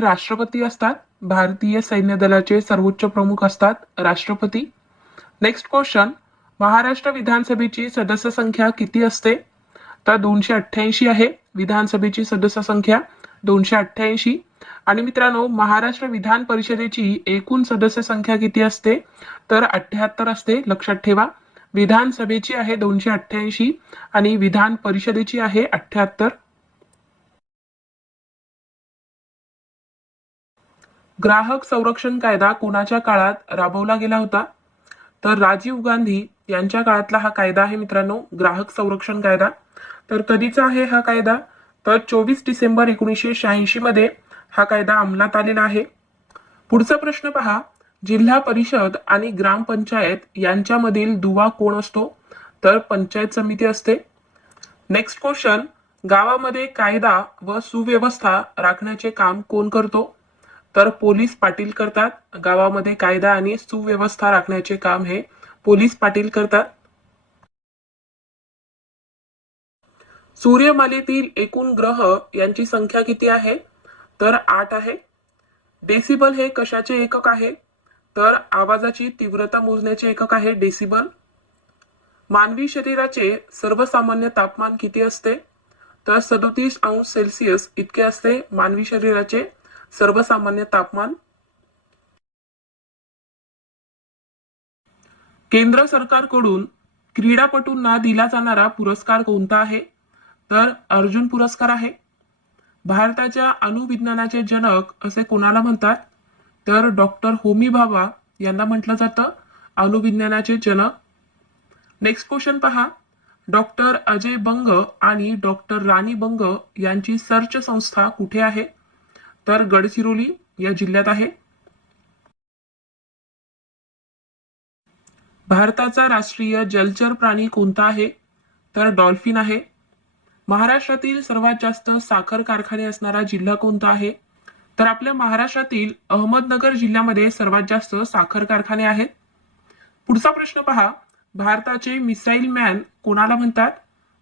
राष्ट्रपती असतात. भारतीय सैन्य दलाचे सर्वोच्च प्रमुख असतात राष्ट्रपती. नेक्स्ट क्वेश्चन, महाराष्ट्र विधानसभेची सदस्य संख्या किती असते? तर 288 आहे विधानसभेची सदस्य संख्या, 288. आणि मित्रांनो, महाराष्ट्र विधान परिषदेची एकूण सदस्य संख्या किती असते? तर 78 असते. लक्षात ठेवा, विधानसभेची आहे 288 आणि विधान परिषदेची आहे 78. ग्राहक संरक्षण कायदा कोणाच्या काळात राबवला गेला होता? तर राजीव गांधी यांच्या काळातला हा कायदा आहे मित्रांनो, ग्राहक संरक्षण कायदा. तर कधीचा आहे हा कायदा? तर 24 डिसेंबर 1986 मध्ये हा कायदा अंमलात आलेला आहे. पुढचा प्रश्न पहा, जिल्हा परिषद आणि ग्रामपंचायत यांच्यामधील दुवा कोण असतो? तर पंचायत समिती असते. नेक्स्ट क्वेश्चन, गावामध्ये कायदा व सुव्यवस्था राखण्याचे काम कोण करतो? तर पोलीस पाटील करतात. गावामध्ये कायदा आणि सुव्यवस्था राखण्याचे काम हे पोलीस पाटील करतात. सूर्यमालेतील एकूण ग्रह यांची संख्या किती आहे? तर 8 आहे. डेसिबल हे कशाचे एकक आहे? तर आवाजाची तीव्रता मोजण्याचे एकक आहे डेसिबल. मानवी शरीराचे सर्वसामान्य तापमान किती असते? तर 37° इतके असते मानवी शरीराचे सर्वसामान्य तापमान. केंद्र सरकारकडून क्रीडापटूंना दिला जाणारा पुरस्कार कोणता आहे? तर अर्जुन पुरस्कार आहे. भारताच्या अणुविज्ञानाचे जनक असे कोणाला म्हणतात? तर डॉक्टर होमी भाभा यांना म्हटलं जातं अणुविज्ञानाचे जनक. नेक्स्ट क्वेश्चन पहा, डॉक्टर अजय बंग आणि डॉक्टर राणी बंग यांची सर्च संस्था कुठे आहे? तर गडचिरोली या जिल्ह्यात आहे. भारताचा राष्ट्रीय जलचर प्राणी कोणता आहे? तर डॉल्फिन आहे. महाराष्ट्रातील सर्वात जास्त साखर कारखाने असणारा जिल्हा कोणता आहे? तर आपल्या महाराष्ट्रातील अहमदनगर जिल्ह्यामध्ये सर्वात जास्त साखर कारखाने आहेत. पुढचा प्रश्न पहा, भारताचे मिसाईल मॅन कोणाला म्हणतात?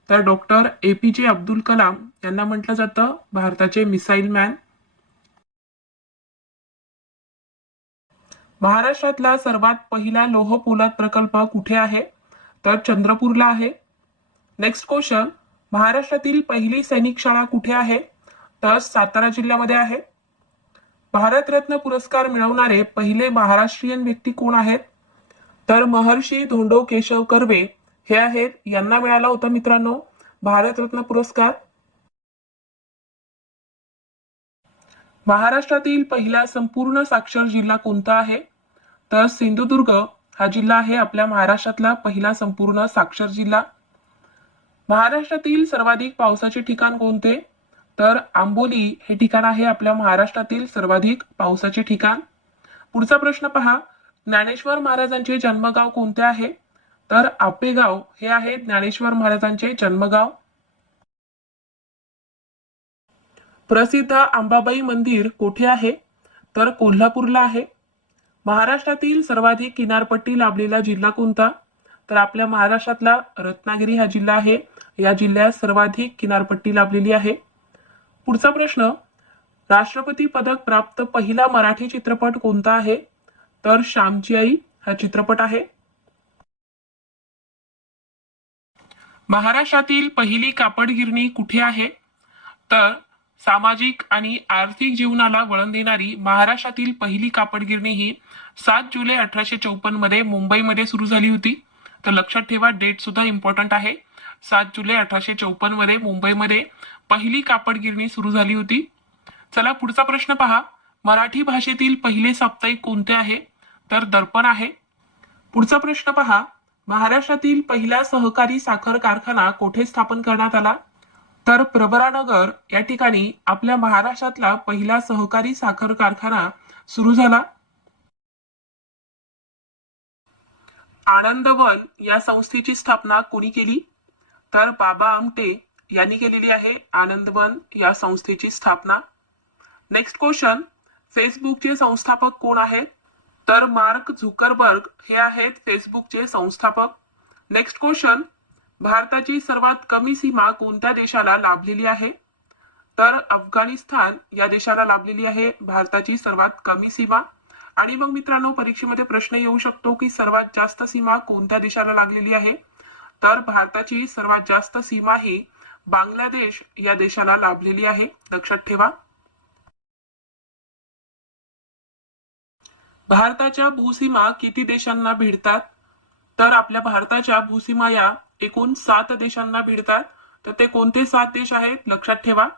तर डॉक्टर APJ अब्दुल कलाम यांना म्हटलं जातं भारताचे मिसाईल मॅन. महाराष्ट्रातला सर्वात पहिला लोह पोलाद प्रकल्प कुठे आहे? तर चंद्रपूरला आहे. नेक्स्ट क्वेश्चन, महाराष्ट्रातील पहिली सैनिक शाळा कुठे आहे? तर सातारा जिल्ह्यामध्ये आहे. भारतरत्न पुरस्कार मिळवणारे पहिले महाराष्ट्रीयन व्यक्ती कोण आहेत? तर महर्षी धोंडो केशव कर्वे हे आहेत. यांना मिळाला होता मित्रांनो भारतरत्न पुरस्कार. महाराष्ट्रातील पहिला संपूर्ण साक्षर जिल्हा कोणता आहे? तर सिंधुदुर्ग हा जिल्हा आहे आपल्या महाराष्ट्रातला पहिला संपूर्ण साक्षर जिल्हा. महाराष्ट्रातील सर्वाधिक पावसाचे ठिकाण कोणते? तर आंबोली हे ठिकाण आहे आपल्या महाराष्ट्रातील सर्वाधिक पावसाचे ठिकाण. पुढचा प्रश्न पहा, ज्ञानेश्वर महाराजांचे जन्मगाव कोणते आहे? तर आपेगाव हे आहे ज्ञानेश्वर महाराजांचे जन्मगाव. प्रसिद्ध अंबाबाई मंदिर कुठे आहे? तर कोल्हापूरला आहे. महाराष्ट्रातील सर्वाधिक किनारपट्टी लाभलेला जिल्हा कोणता? तर आपल्या महाराष्ट्रातला रत्नागिरी हा जिल्हा आहे. या जिल्ह्यात सर्वाधिक किनारपट्टी लाभलेली आहे. पुढचा प्रश्न, राष्ट्रपती पदक प्राप्त पहिला मराठी चित्रपट कोणता आहे? तर श्यामची आई हा चित्रपट आहे. महाराष्ट्रातील पहिली कापड गिरणी कुठे आहे? तर सामाजिक आणि आर्थिक जीवनाला वळण देणारी महाराष्ट्रातील पहिली कापड गिरणी ही 7 जुलै 1854 मध्ये मुंबईमध्ये सुरू झाली होती. तर लक्षात ठेवा, डेट सुद्धा इम्पॉर्टंट आहे. 7 जुलै 1854 मध्ये मुंबईमध्ये पहिली कापड गिरणी सुरू झाली होती. चला पुढचा प्रश्न पहा, मराठी भाषेतील पहिले साप्ताहिक कोणते आहे? तर दर्पण आहे. पुढचा प्रश्न पहा, महाराष्ट्रातील पहिला सहकारी साखर कारखाना कोठे स्थापन करण्यात आला? तर प्रवरानगर या ठिकाणी आपल्या महाराष्ट्रातला पहिला सहकारी साखर कारखाना सुरू झाला. आनंदवन या संस्थेची स्थापना कोणी केली? तर बाबा आमटे यांनी केलेली आहे आनंदवन या संस्थेची स्थापना. नेक्स्ट क्वेश्चन, फेसबुकचे संस्थापक कोण आहेत? तर मार्क झुकरबर्ग हे आहेत फेसबुकचे संस्थापक. नेक्स्ट क्वेश्चन, भारताची सर्वात कमी सीमा कोणत्या देशाला लाभलेली आहे? तर अफगाणिस्तान या देशाला लाभलेली आहे भारताची सर्वात कमी सीमा. आणि मग मित्रांनो, परीक्षेमध्ये प्रश्न येऊ शकतो की सर्वात जास्त सीमा कोणत्या देशाला लागलेली आहे. तर भारताची सर्वात जास्त सीमा ही बांगलादेश या देशाला लाभलेली आहे, लक्षात ठेवा. भारताच्या भूसीमा किती देशांना भिडतात? तर आपल्या भारताच्या भूसीमा या एकूण 7 देशांना भिडतात. तर ते कोणते 7 देश आहेत? लक्षात ठेवा.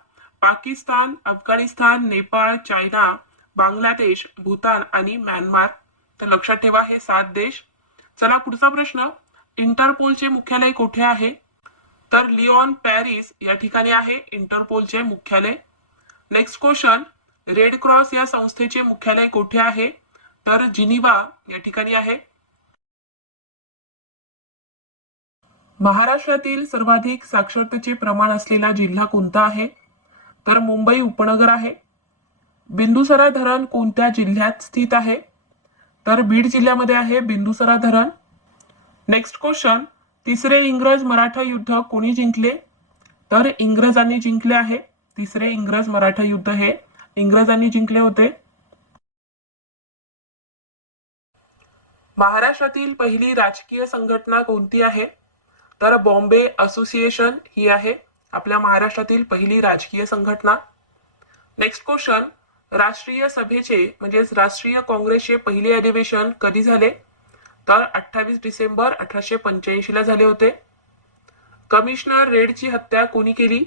पाकिस्तान, अफगाणिस्तान, नेपाळ, चायना, बांगलादेश, भूतान आणि म्यानमार. तर लक्षात ठेवा हे 7 देश. चला पुढचा प्रश्न. इंटरपोलचे मुख्यालय कुठे आहे? तर लिओन, पॅरिस या ठिकाणी आहे इंटरपोलचे मुख्यालय. Next question. रेड क्रॉस या संस्थेचे मुख्यालय कुठे आहे? तर जिनिव्हा या ठिकाणी आहे. महाराष्ट्रातील सर्वाधिक साक्षरतेचे प्रमाण असलेला जिल्हा कोणता आहे? तर मुंबई उपनगर आहे. बिंदुसरा धरण कोणत्या जिल्ह्यात स्थित आहे? तर बीड जिल्ह्यामध्ये आहे बिंदुसरा धरण. Next question. तिसरे इंग्रज मराठा युद्ध कोणी जिंकले? तर इंग्रजांनी जिंकले आहे. तिसरे इंग्रज मराठा युद्ध हे इंग्रजांनी जिंकले होते. महाराष्ट्रातील पहिली राजकीय संघटना कोणती आहे? तर बॉम्बे असोसिएशन ही आहे आपल्या महाराष्ट्रातील पहिली राजकीय संघटना. Next question. राष्ट्रीय सभेचे म्हणजेच राष्ट्रीय काँग्रेसचे पहिले अधिवेशन कधी झाले? तर 28 डिसेंबर 1885 ला झाले होते. कमिशनर रेडची हत्या कोणी केली?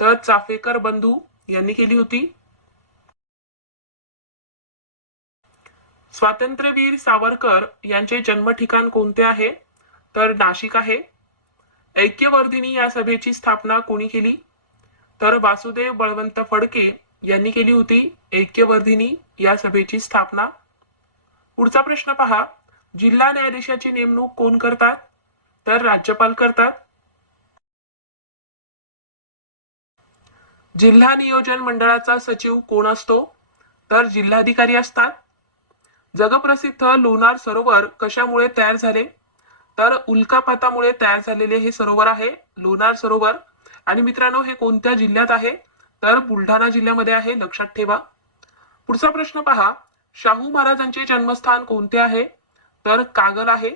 तर चाफेकर बंधू यांनी केली होती. स्वातंत्र्यवीर सावरकर यांचे जन्म ठिकाण कोणते आहे? तर नाशिक आहे. ऐक्यवर्धिनी या सभेची स्थापना कोणी केली? तर वासुदेव बळवंत फडके यांनी केली होती ऐक्यवर्धिनी या सभेची स्थापना. पुढचा प्रश्न पहा. जिल्हा न्यायाधीशाची नेमणूक कोण करतात? तर राज्यपाल करतात. जिल्हा नियोजन मंडळाचा सचिव कोण असतो? तर जिल्हाधिकारी असतात. जगप्रसिद्ध लोणार सरोवर कशामुळे तयार झाले? तर उल्कापातामुळे तयार झालेले हे सरोवर आहे लोणार सरोवर. आणि मित्रांनो, हे कोणत्या जिल्ह्यात आहे? तर बुलढाणा जिल्ह्यामध्ये आहे, लक्षात ठेवा. पुढचा प्रश्न पहा. शाहू महाराजांचे जन्मस्थान कोणते आहे? तर कागल आहे.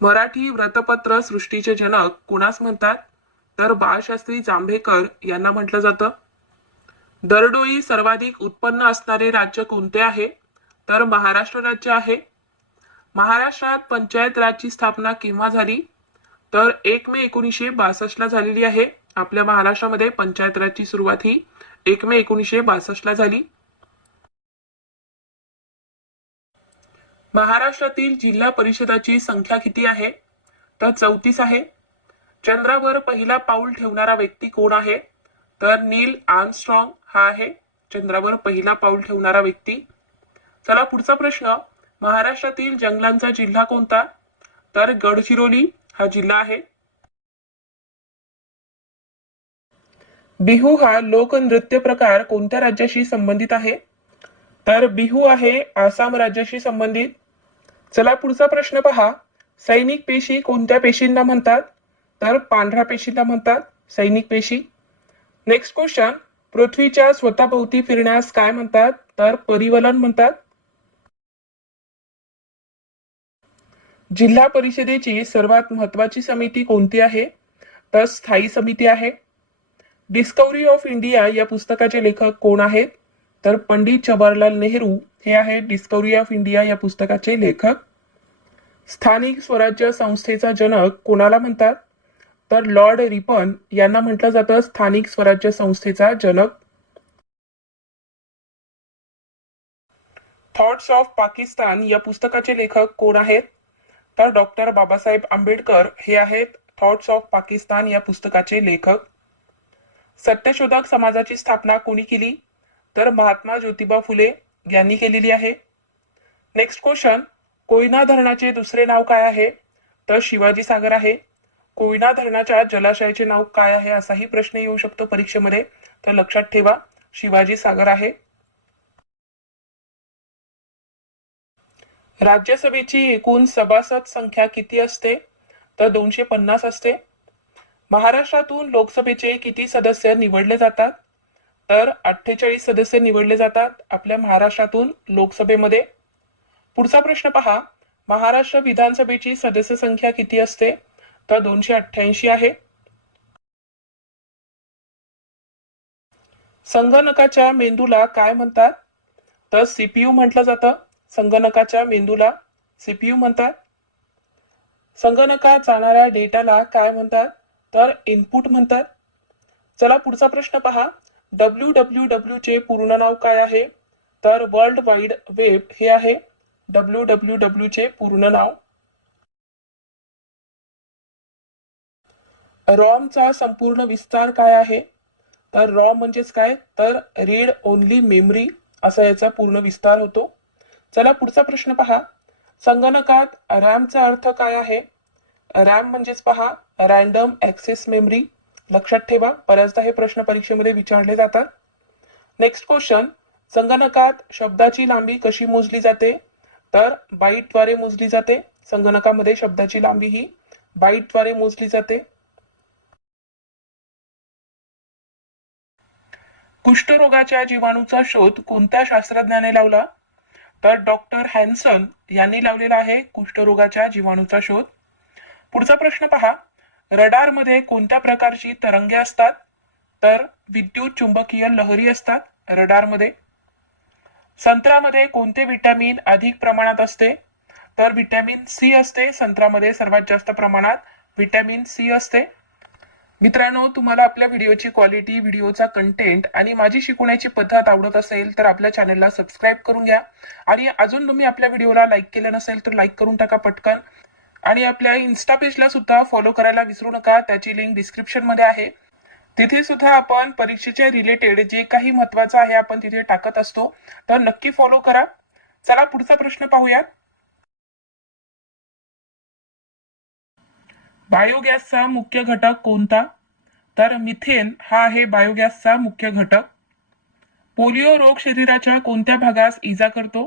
मराठी व्रतपत्र सृष्टीचे जनक कुणास म्हणतात? तर बाळशास्त्री जांभेकर यांना म्हटलं जातं. दरडोई सर्वाधिक उत्पन्न असणारे राज्य कोणते आहे? तर महाराष्ट्र राज्य आहे. महाराष्ट्रात पंचायत राजची स्थापना केव्हा झाली? तर 1 मे 1962 ला झालेली आहे. आपल्या महाराष्ट्रामध्ये पंचायत राजची सुरुवात ही 1 मे 1962 ला झाली. महाराष्ट्रातील जिल्हा परिषदाची संख्या किती आहे? तर 34 आहे. चंद्रावर पहिला पाऊल ठेवणारा व्यक्ती कोण आहे? तर नील आर्मस्ट्रॉंग हा आहे चंद्रावर पहिला पाऊल ठेवणारा व्यक्ती. चला पुढचा प्रश्न. महाराष्ट्रातील जंगलांचा जिल्हा कोणता? तर गडचिरोली हा जिल्हा आहे. बिहू हा लोकनृत्य प्रकार कोणत्या राज्याशी संबंधित आहे? तर बिहू आहे आसाम राज्याशी संबंधित. चला पुढचा प्रश्न पहा. सैनिक पेशी कोणत्या पेशींना म्हणतात? तर पांढऱ्या पेशींना म्हणतात सैनिक पेशी. Next question. पृथ्वीच्या स्वतःभोवती फिरण्यास काय म्हणतात? तर परिवलन म्हणतात. जिल्हा परिषदेची सर्वात महत्वाची समिती कोणती आहे? तर स्थायी समिती आहे. डिस्कव्हरी ऑफ इंडिया या पुस्तकाचे लेखक कोण आहेत? तर पंडित जवाहरलाल नेहरू हे आहेत डिस्कव्हरी ऑफ इंडिया या पुस्तकाचे लेखक. स्थानिक स्वराज्य संस्थेचा जनक कोणाला म्हणतात? तर लॉर्ड रिपन यांना म्हटलं जातं स्थानिक स्वराज्य संस्थेचा जनक. थॉट्स ऑफ पाकिस्तान या पुस्तकाचे लेखक कोण आहेत? तर डॉक्टर बाबासाहेब आंबेडकर हे आहेत थॉट्स ऑफ पाकिस्तान या पुस्तकाचे लेखक. सत्यशोधक समाजाची स्थापना कोणी केली? तर महात्मा ज्योतिबा फुले यांनी केलेली आहे. Next question. कोयना धरणाचे दुसरे नाव काय आहे? तर शिवाजी सागर आहे. कोयना धरणाच्या जलाशयाचे नाव काय आहे असाही प्रश्न येऊ शकतो परीक्षेमध्ये, तर लक्षात ठेवा शिवाजी सागर आहे. राज्यसभेची एकूण सभासद संख्या किती असते? तर 250 असते. महाराष्ट्रातून लोकसभेचे किती सदस्य निवडले जातात? तर 48 सदस्य निवडले जातात आपल्या महाराष्ट्रातून लोकसभेमध्ये. पुढचा प्रश्न पहा. महाराष्ट्र विधानसभेची सदस्य संख्या किती असते? तर 288 आहे. संगणकाच्या मेंदूला काय म्हणतात? तर सीपीयू म्हटलं जातं. संगणकाच्या मेंदूला सीपीयू म्हणतात. संगणकात जाणाऱ्या डेटाला काय म्हणतात? तर इनपुट म्हणतात. चला पुढचा प्रश्न पहा. WWW चे पूर्ण नाव काय आहे? तर वर्ल्ड वाईड वेब हे आहे WWW चे पूर्ण नाव. रॉमचा संपूर्ण विस्तार काय आहे? तर रॉम म्हणजेच काय? तर रीड ओनली मेमरी असा याचा पूर्ण विस्तार होतो. चला पुढचा प्रश्न पहा. संगणकात रॅमचा अर्थ काय आहे? रॅम म्हणजेच पहा रॅन्डम ऍक्सेस मेमरी. लक्षात ठेवा, बऱ्याचदा हे प्रश्न परीक्षेमध्ये विचारले जातात. Next question. संगणकात शब्दाची लांबी कशी मोजली जाते? तर बाईटद्वारे मोजली जाते. संगणकामध्ये शब्दाची लांबी ही बाईटद्वारे मोजली जाते. कुष्ठरोगाच्या जीवाणूचा शोध कोणत्या शास्त्रज्ञाने लावला? तर डॉक्टर हॅन्सन यांनी लावलेला आहे कुष्ठरोगाच्या जीवाणूचा शोध. पुढचा प्रश्न पहा. रडारमध्ये कोणत्या प्रकारची तरंगे असतात? तर विद्युत चुंबकीय लहरी असतात रडारमध्ये. संत्र्यामध्ये कोणते विटॅमिन अधिक प्रमाणात असते? तर विटॅमिन सी असते संत्र्यामध्ये. सर्वात जास्त प्रमाणात विटॅमिन सी असते. मित्रांनो, तुम्हाला आपल्या व्हिडिओची क्वालिटी, व्हिडिओचा कंटेंट आणि माझी शिकवण्याची पद्धत आवडत असेल तर आपल्या चॅनलला सबस्क्राईब करून घ्या. आणि अजून तुम्ही आपल्या व्हिडिओला लाईक केलं नसेल तर लाईक करून टाका पटकन. आणि आपल्या इन्स्टा पेजला सुद्धा फॉलो करायला विसरू नका. त्याची लिंक डिस्क्रिप्शन मध्ये आहे. तिथे सुद्धा आपण परीक्षेच्या रिलेटेड जे काही महत्वाचं आहे आपण तिथे टाकत असतो, तर नक्की फॉलो करा. चला पुढचा प्रश्न पाहूयात. बायोगॅसचा मुख्य घटक कोणता? तर मिथेन हा आहे बायोगॅसचा मुख्य घटक. पोलिओ रोग शरीराच्या कोणत्या भागास इजा करतो?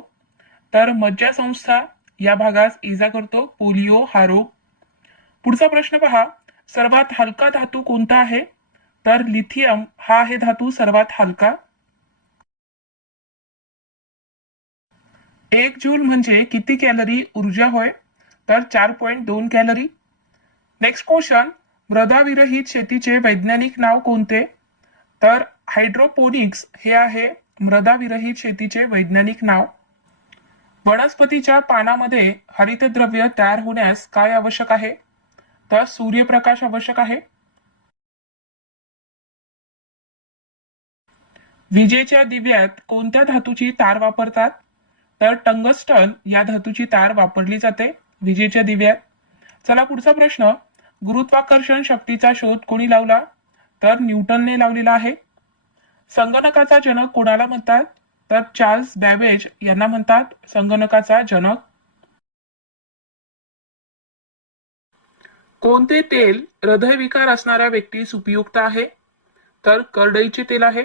तर मज्जासंस्था या भागास इजा करतो पोलिओ हा रोग. पुढचा प्रश्न पहा. सर्वात हलका धातू कोणता आहे? तर लिथियम हा आहे धातू सर्वात हलका. 1 जूल म्हणजे किती कॅलरी ऊर्जा होय? तर 4.2 कॅलरी. Next question. मृदाविरहित शेतीचे वैज्ञानिक नाव कोणते? तर हायड्रोपोनिक्स हे आहे मृदाविरहित शेतीचे वैज्ञानिक नाव. वनस्पतीच्या पानामध्ये हरितद्रव्य तयार होण्यास काय आवश्यक आहे? तर सूर्यप्रकाश आवश्यक आहे. विजेच्या दिव्यात कोणत्या धातूची तार वापरतात? तर टंगस्टन या धातूची तार वापरली जाते विजेच्या दिव्यात. चला पुढचा प्रश्न. गुरुत्वाकर्षण शक्तीचा शोध कोणी लावला? तर न्यूटनने लावलेला आहे. संगणकाचा जनक कोणाला म्हणतात? तर चार्ल्स बॅबेज यांना म्हणतात संगणकाचा जनक. कोणते तेल हृदयविकार असणाऱ्या व्यक्तीस उपयुक्त आहे? तर करडईचे तेल आहे.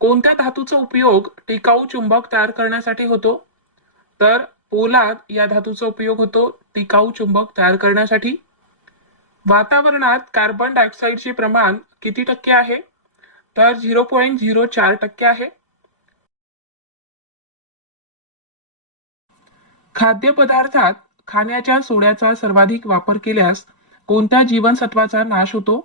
कोणत्या धातूचा उपयोग टिकाऊ चुंबक तयार करण्यासाठी होतो? तर पोलाद या धातूचा उपयोग होतो टिकाऊ चुंबक तयार करण्यासाठी. वातावरणात कार्बन डायऑक्साईडचे प्रमाण किती टक्के आहे? तर 0.04% आहे. खाद्यपदार्थात खाण्याच्या सोड्याचा सर्वाधिक वापर केल्यास कोणत्या जीवनसत्वाचा नाश होतो?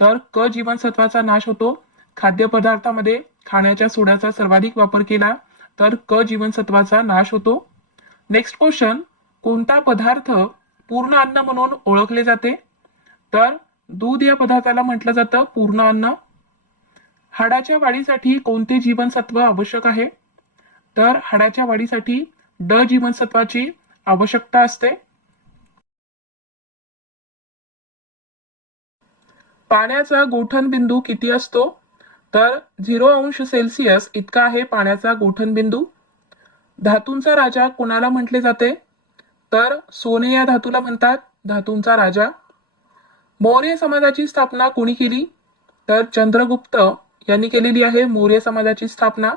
तर क जीवनसत्वाचा नाश होतो. खाद्यपदार्थामध्ये खाण्याच्या सोड्याचा सर्वाधिक वापर केला तर क जीवनसत्वाचा नाश होतो. Next question. कोणता पदार्थ पूर्ण अन्न म्हणून ओळखले जाते? तर दूध या पदार्थाला म्हटलं जातं पूर्ण अन्न. हाडाच्या वाढीसाठी कोणते जीवनसत्व आवश्यक आहे? तर हाडाच्या वाढीसाठी ड जीवनसत्वाची आवश्यकता असते. पाण्याचा गोठण बिंदू किती असतो? तर 0 अंश सेल्सिअस इतका आहे पाण्याचा गोठण बिंदू. धातूंचा राजा कोणाला म्हटले जाते? तर सोने या धातूला म्हणतात धातूंचा राजा. मौर्य समाजाची स्थापना कोणी केली? तर चंद्रगुप्त यांनी केलेली आहे मौर्य समाजाची स्थापना.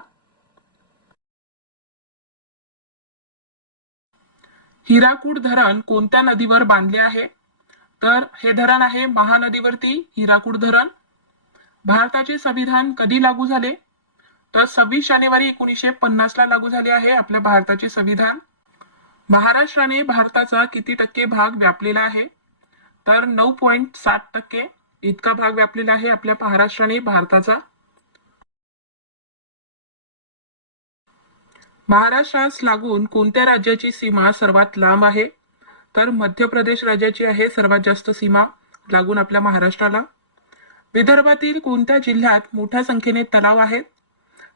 हिराकूड धरण कोणत्या नदीवर बांधले आहे? तर हे धरण आहे महानदीवरती हिराकूड धरण. भारताचे संविधान कधी लागू झाले? तर 26 जानेवारी 1950 ला लागू झाले आहे आपल्या भारताचे संविधान. महाराष्ट्राने भारताचा किती टक्के भाग व्यापलेला आहे? तर 9.7% इतका भाग व्यापलेला आहे आपल्या महाराष्ट्राने भारताचा. महाराष्ट्रास लागून कोणत्या राज्याची सीमा सर्वात लांब आहे? तर मध्य प्रदेश राज्याची आहे सर्वात जास्त सीमा लागून आपल्या महाराष्ट्राला. विदर्भातील कोणत्या जिल्ह्यात मोठ्या संख्येने तलाव आहेत?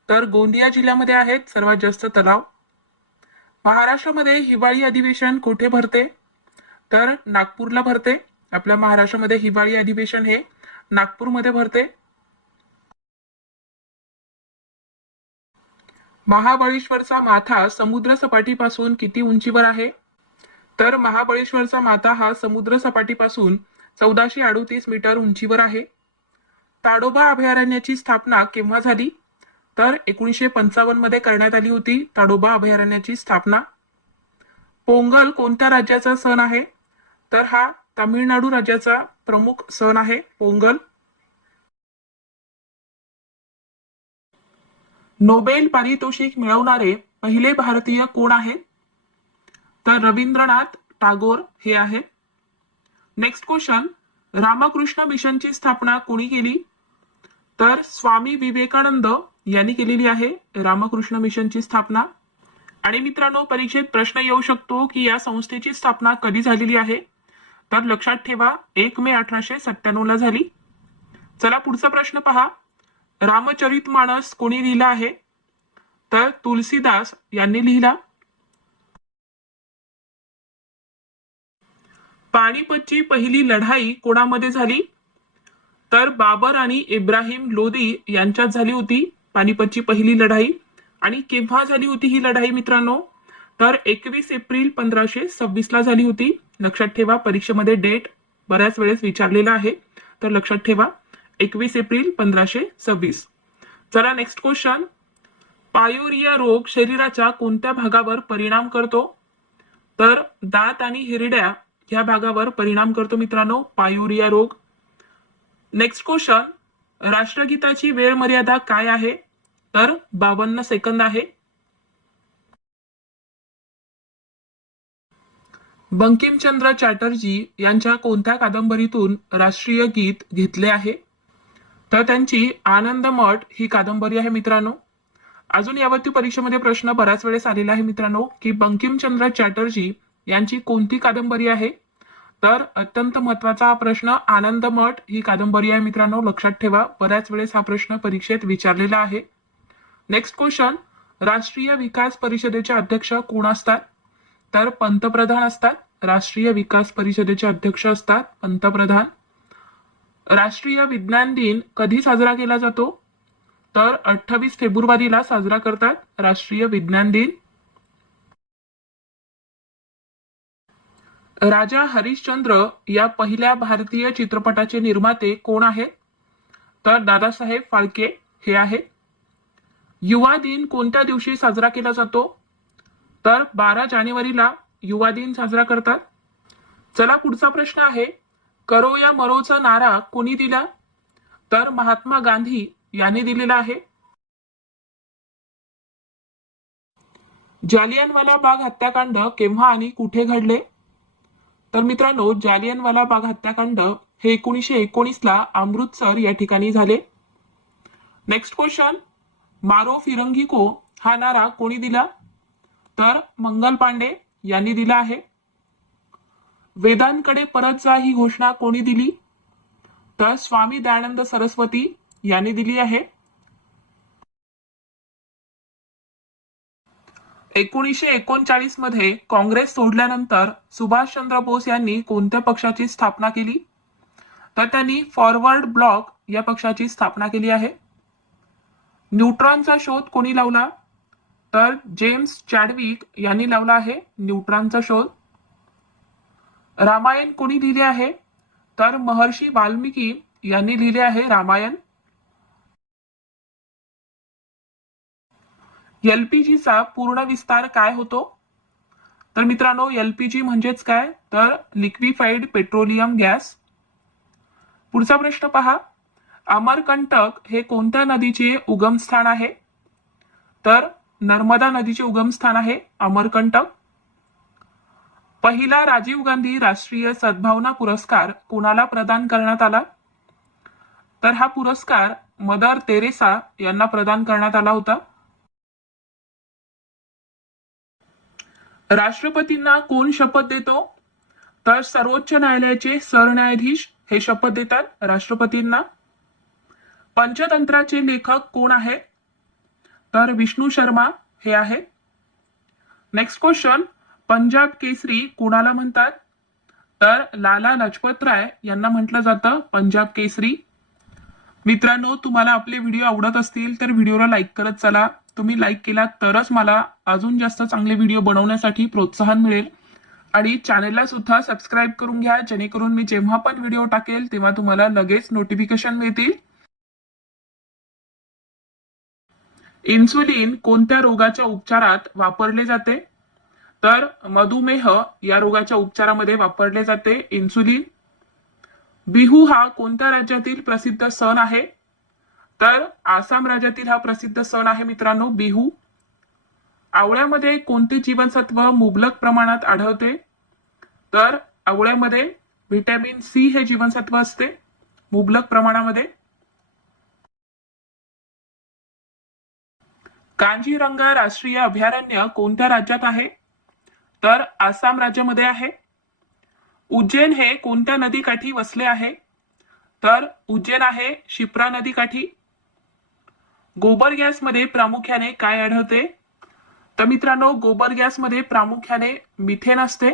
तर गोंदिया जिल्ह्यामध्ये आहेत सर्वात जास्त तलाव. महाराष्ट्रामध्ये हिवाळी अधिवेशन कुठे भरते? तर नागपूरला भरते. आपल्या महाराष्ट्रामध्ये हिवाळी अधिवेशन हे नागपूरमध्ये भरते. महाबळेश्वरचा माथा समुद्र सपाटीपासून किती उंचीवर आहे? तर महाबळेश्वरचा माथा हा समुद्र सपाटीपासून 1438 मीटर उंचीवर आहे. ताडोबा अभयारण्याची स्थापना केव्हा झाली? तर 1955 मध्ये करण्यात आली होती ताडोबा अभयारण्याची स्थापना. पोंगल कोणत्या राज्याचा सण आहे? तर हा तामिळनाडू राज्याचा प्रमुख सण आहे पोंगल. नोबेल पारितोषिक मिळवणारे पहिले भारतीय कोण आहेत? तर रवींद्रनाथ टागोर हे आहेत. नेक्स्ट क्वेश्चन, रामकृष्ण मिशनची स्थापना कोणी केली? तर स्वामी विवेकानंद यांनी केलेली आहे रामकृष्ण मिशनची स्थापना. आणि मित्रांनो, परीक्षेत प्रश्न येऊ शकतो की या संस्थेची स्थापना कधी झालेली आहे? तर लक्षात ठेवा 1 मे 1897 ला झाली. चला पुढचा प्रश्न पहा. रामचरितमानस कोणी लिहिला आहे? तर तुलसीदास यांनी लिहिला. पानिपतची पहिली लढाई कोणामध्ये झाली? तर बाबर आणि इब्राहिम लोदी यांच्यात झाली होती पानिपतची पहिली लढाई. आणि केव्हा झाली होती ही लढाई मित्रांनो? तर 21 एप्रिल 1526 ला झाली होती. लक्षात ठेवा, परीक्षेमध्ये डेट बऱ्याच वेळेस विचारलेला आहे, तर लक्षात ठेवा 21 एप्रिल 1526. चला नेक्स्ट क्वेश्चन, पायुरिया रोग शरीराच्या कोणत्या भागावर परिणाम करतो? तर दात आणि हिरड्या या भागावर परिणाम करतो मित्रांनो पायुरिया रोग. नेक्स्ट क्वेश्चन, राष्ट्रगीताची वेळ मर्यादा काय आहे? तर 52 सेकंद आहे. बंकिमचंद्र चॅटर्जी यांच्या कोणत्या कादंबरीतून राष्ट्रीय गीत घेतले आहे? तर त्यांची आनंद मठ ही कादंबरी आहे मित्रांनो. अजून यावरती परीक्षेमध्ये प्रश्न बऱ्याच वेळेस आलेला आहे मित्रांनो की बंकिमचंद्र चॅटर्जी यांची कोणती कादंबरी आहे? तर अत्यंत महत्वाचा हा प्रश्न, आनंद मठ ही कादंबरी आहे मित्रांनो. लक्षात ठेवा, बऱ्याच वेळेस हा प्रश्न परीक्षेत विचारलेला आहे. नेक्स्ट क्वेश्चन, राष्ट्रीय विकास परिषदेचे अध्यक्ष कोण असतात? तर पंतप्रधान असतात. राष्ट्रीय विकास परिषदेचे अध्यक्ष असतात पंतप्रधान. राष्ट्रीय विज्ञान दिन कधी साजरा केला जातो? तर 28 फेब्रुवारीला साजरा करतात राष्ट्रीय विज्ञान दिन. राजा हरिश्चंद्र या पहिल्या भारतीय चित्रपटाचे निर्माते कोण आहेत? तर दादासाहेब फाळके हे आहेत. युवा दिन कोणत्या दिवशी साजरा केला जातो? तर 12 जानेवारीला युवा दिन साजरा करतात. चला पुढचा प्रश्न आहे, करो या मरोचा नारा कोणी दिला? तर महात्मा गांधी यांनी दिलेला आहे. जालियनवाला बाग हत्याकांड केव्हा आणि कुठे घडले? तर मित्रांनो, जालियनवाला बाग हत्याकांड हे 1919 ला अमृतसर या ठिकाणी झाले. नेक्स्ट क्वेश्चन, मारो फिरंगी को हा नारा कोणी दिला? तर मंगल पांडे यांनी दिला आहे. वेदांकडे परत जा ही घोषणा कोणी दिली? तर स्वामी दयानंद सरस्वती यांनी दिली आहे. 1939 मध्ये काँग्रेस सोडल्यानंतर सुभाषचंद्र बोस यांनी कोणत्या पक्षाची स्थापना केली? तर त्यांनी फॉरवर्ड ब्लॉक या पक्षाची स्थापना केली आहे. न्यूट्रॉनचा शोध कोणी लावला? तर जेम्स चॅडविक यांनी लावला आहे न्यूट्रॉनचा शोध. रामायण कोणी लिहिले आहे? तर महर्षी वाल्मिकी यांनी लिहिले आहे रामायण. एलपीजीचा पूर्ण विस्तार काय होतो? तर मित्रांनो LPG म्हणजेच काय, तर लिक्विफाईड पेट्रोलियम गॅस. पुढचा प्रश्न पहा, अमरकंटक हे कोणत्या नदीचे उगमस्थान आहे? तर नर्मदा नदीचे उगमस्थान आहे अमरकंटक. पहिला राजीव गांधी राष्ट्रीय सद्भावना पुरस्कार कोणाला प्रदान करण्यात आला? तर हा पुरस्कार मदर तेरेसा यांना प्रदान करण्यात आला होता. राष्ट्रपतींना कोण शपथ देतो? तर सर्वोच्च न्यायालयाचे सरन्यायाधीश हे शपथ देतात राष्ट्रपतींना. पंचतंत्राचे लेखक कोण आहे? तर विष्णू शर्मा हे आहे. नेक्स्ट क्वेश्चन, पंजाब केसरी कोणाला म्हणतात? तर लाला लजपत राय यांना म्हटलं जातं पंजाब केसरी. मित्रांनो, तुम्हाला आपले व्हिडिओ आवडत असतील तर व्हिडिओला लाईक करत चला. तुम्ही लाईक केलात तरच मला अजून जास्त चांगले व्हिडिओ बनवण्यासाठी प्रोत्साहन मिळेल. आणि चॅनलला सुद्धा सबस्क्राईब करून घ्या, जेणेकरून मी जेव्हा पण व्हिडिओ टाकेल तेव्हा तुम्हाला लगेच नोटिफिकेशन मिळतील. इन्सुलिन कोणत्या रोगाच्या उपचारात वापरले जाते? तर मधुमेह या रोगाच्या उपचारामध्ये वापरले जाते इन्सुलिन. बिहू हा कोणत्या राज्यातील प्रसिद्ध सण आहे? तर आसाम राज्यातील हा प्रसिद्ध सण आहे मित्रांनो बिहू. आवळ्यामध्ये कोणते जीवनसत्व मुबलक प्रमाणात आढळते? तर आवळ्यामध्ये व्हिटॅमिन सी हे जीवनसत्व असते मुबलक प्रमाणामध्ये. कांजीरंगा राष्ट्रीय अभयारण्य कोणत्या राज्यात आहे? तर आसाम राज्यामध्ये आहे. उज्जैन हे कोणत्या नदीकाठी वसले आहे? तर उज्जैन आहे शिप्रा नदीकाठी. गोबर गॅसमध्ये प्रामुख्याने काय आढळते? तर मित्रांनो, गोबर गॅसमध्ये प्रामुख्याने मिथेन असते.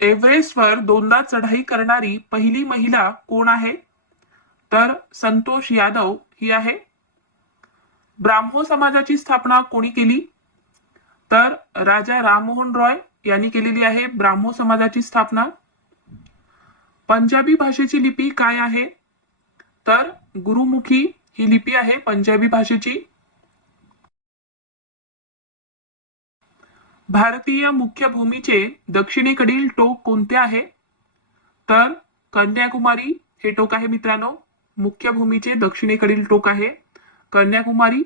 एव्हरेस्टवर दोनदा चढाई करणारी पहिली महिला कोण आहे? तर संतोष यादव ही आहे. ब्राह्मो समाजाची स्थापना कोणी केली? तर राजा राममोहन रॉय यांनी केलेली आहे ब्राह्मो समाजाची स्थापना. पंजाबी भाषेची लिपी काय आहे? तर गुरुमुखी ही लिपी आहे पंजाबी भाषेची. भारतीय मुख्य भूमीचे दक्षिणेकडील टोक कोणते आहे? तर कन्याकुमारी हे टोक आहे मित्रांनो. मुख्य भूमीचे दक्षिणेकडील टोक आहे कन्याकुमारी.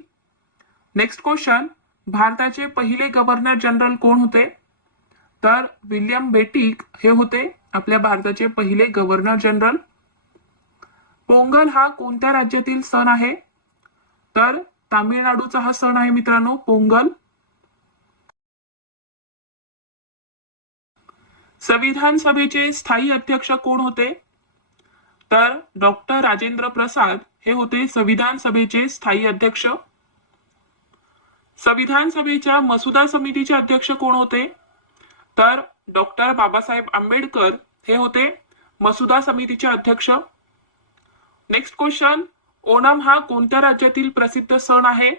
नेक्स्ट क्वेश्चन, भारताचे पहिले गव्हर्नर जनरल कोण होते? तर विल्यम बेंटिक हे होते आपल्या भारताचे पहिले गव्हर्नर जनरल. पोंगल हा कोणत्या राज्यातील सण आहे? तर तामिळनाडूचा हा सण आहे मित्रांनो पोंगल. संविधान सभेचे स्थायी अध्यक्ष कोण होते? तर डॉक्टर राजेंद्र प्रसाद हे होते संविधान सभेचे स्थायी अध्यक्ष. संविधान सभेच्या मसुदा समितीचे अध्यक्ष कोण होते? तर डॉक्टर बाबासाहेब आंबेडकर हे होते मसुदा समितीचे अध्यक्ष. नेक्स्ट क्वेश्चन, ओणम हा कोणत्या राज्यातील प्रसिद्ध सण आहे?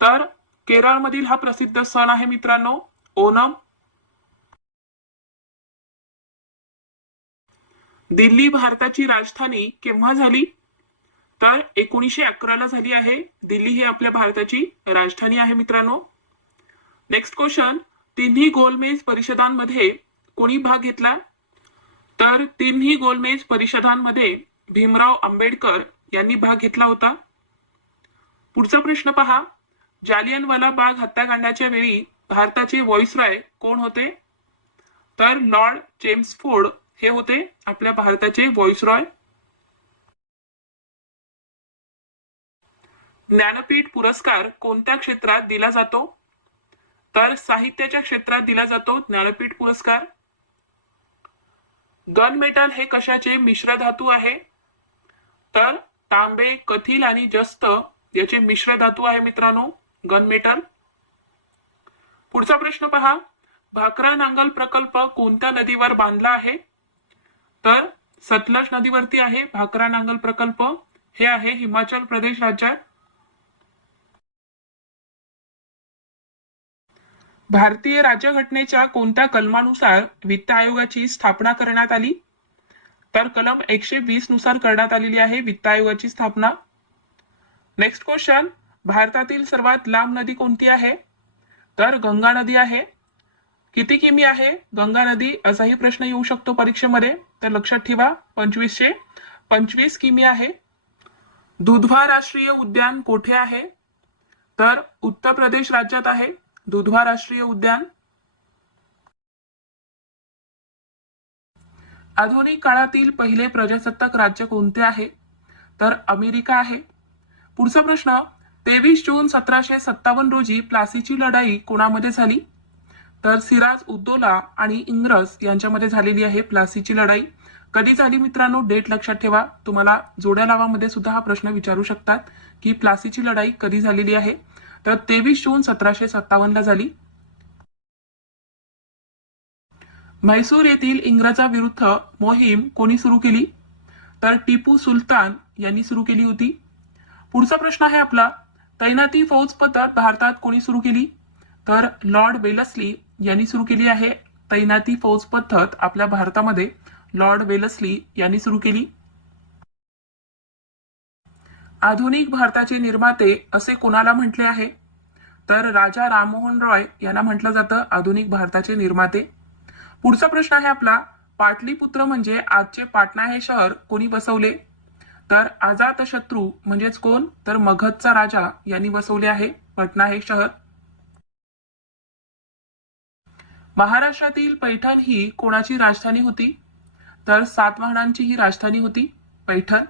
तर केरळमधील हा प्रसिद्ध सण आहे मित्रांनो ओणम. दिल्ली भारताची राजधानी केव्हा झाली? तर 1911 ला झाली आहे. दिल्ली ही आपल्या भारताची राजधानी आहे मित्रांनो. नेक्स्ट क्वेश्चन, तिन्ही गोलमेज परिषदांमध्ये कोणी भाग घेतला? तर तिन्ही गोलमेज परिषदांमध्ये भीमराव आंबेडकर यांनी भाग घेतला होता. पुढचा प्रश्न पहा, जालियनवाला बाग हत्याकांडाच्या वेळी भारताचे व्हॉइसरॉय कोण होते? तर लॉर्ड चेम्सफोर्ड हे होते आपल्या भारताचे व्हॉइसरॉय. ज्ञानपीठ पुरस्कार कोणत्या क्षेत्रात दिला जातो? तर साहित्याच्या क्षेत्रात दिला जातो ज्ञानपीठ पुरस्कार. गन मेटल हे कशाचे मिश्र धातू आहे? तर तांबे, कथील आणि जस्त याचे मिश्र धातू आहे मित्रांनो गन मेटल. पुढचा प्रश्न पहा, भाकरा नांगल प्रकल्प कोणत्या नदीवर बांधला आहे? तर सतलज नदीवरती आहे भाकरा नांगल प्रकल्प. हे आहे हिमाचल प्रदेश राज्यात. भारतीय राज्यघटनेच्या कोणत्या कलमानुसार वित्त आयोगाची स्थापना करण्यात आली? तर कलम 120 नुसार करण्यात आलेली आहे वित्त आयोगाची स्थापना. नेक्स्ट क्वेश्चन, भारतातील सर्वात लांब नदी कोणती आहे? तर गंगा नदी आहे. किती किमी आहे गंगा नदी असाही प्रश्न येऊ शकतो परीक्षेमध्ये, तर लक्षात ठेवा 2525 किमी आहे. दुधवा राष्ट्रीय उद्यान कोठे आहे? तर उत्तर प्रदेश राज्यात आहे दुधवा राष्ट्रीय उद्यान. आधुनिक काळातील पहिले प्रजासत्ताक राज्य कोणते आहे? तर अमेरिका आहे. पुढचा प्रश्न, 23 जून 1757 रोजी प्लासीची लढाई कोणामध्ये झाली? तर सिराज उद्दौला आणि इंग्रज यांच्यामध्ये झालेली आहे प्लासीची लढाई. कधी झाली मित्रांनो? डेट लक्षात ठेवा. तुम्हाला जोड्या लावामध्ये सुद्धा हा प्रश्न विचारू शकतात की प्लासीची लढाई कधी झालेली आहे. तर 23 जून 1757 ला झाली. म्हैसूर येथील इंग्रजाविरुद्ध मोहीम कोणी सुरू केली? तर टिपू सुलतान यांनी सुरू केली होती. पुढचा प्रश्न आहे आपला, तैनाती फौज पद्धत भारतात कोणी सुरू केली? तर लॉर्ड वेलस्ली यांनी सुरू केली आहे तैनाती फौज पद्धत आपल्या भारतामध्ये लॉर्ड वेलस्ली यांनी सुरू केली. आधुनिक भारताचे निर्माते असे कोणाला म्हटले आहे? तर राजा राममोहन रॉय यांना म्हटलं जातं आधुनिक भारताचे निर्माते. पुढचा प्रश्न आहे आपला, पाटलीपुत्र म्हणजे आजचे पाटणा हे शहर कोणी वसवले? तर अजातशत्रू म्हणजेच कोण? तर मगधचा राजा यांनी वसवले आहे पटना हे शहर. महाराष्ट्रातील पैठण ही कोणाची राजधानी होती? तर सातवाहनांची ही राजधानी होती पैठण.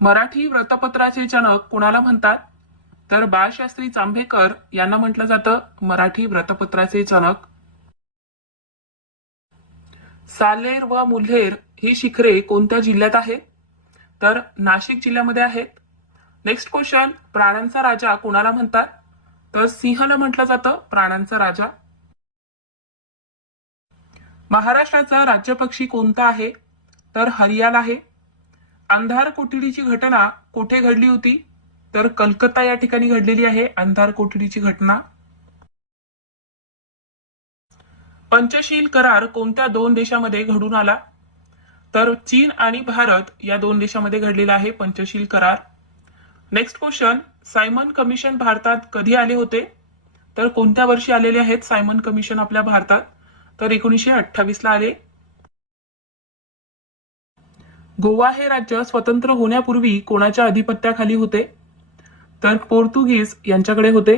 मराठी वृत्तपत्राचे जनक कोणाला म्हणतात? तर बाळशास्त्री जांभेकर यांना म्हटलं जातं मराठी वृत्तपत्राचे जनक. साल्हेर व मुल्हेर ही शिखरे कोणत्या जिल्ह्यात आहेत? तर नाशिक जिल्ह्यामध्ये आहेत. नेक्स्ट क्वेश्चन, प्राण्यांचा राजा कोणाला म्हणतात? तर सिंहाला म्हटलं जातं प्राण्यांचा राजा. महाराष्ट्राचा राज्य पक्षी कोणता आहे? तर हरियाल आहे. अंधार कोठडीची घटना कोठे घडली होती? तर कलकत्ता या ठिकाणी घडलेली आहे अंधार कोठडीची घटना. पंचशील करार कोणत्या दोन देशामध्ये घडून आला? तर चीन आणि भारत या दोन देशामध्ये घडलेला आहे पंचशील करार. नेक्स्ट क्वेश्चन, सायमन कमिशन भारतात कधी आले होते? तर कोणत्या वर्षी आलेले आहेत सायमन कमिशन आपल्या भारतात? तर 1928 ला आले. गोवा हे राज्य स्वतंत्र होण्यापूर्वी कोणाच्या अधिपत्याखाली होते? तर पोर्तुगीज यांच्याकडे होते.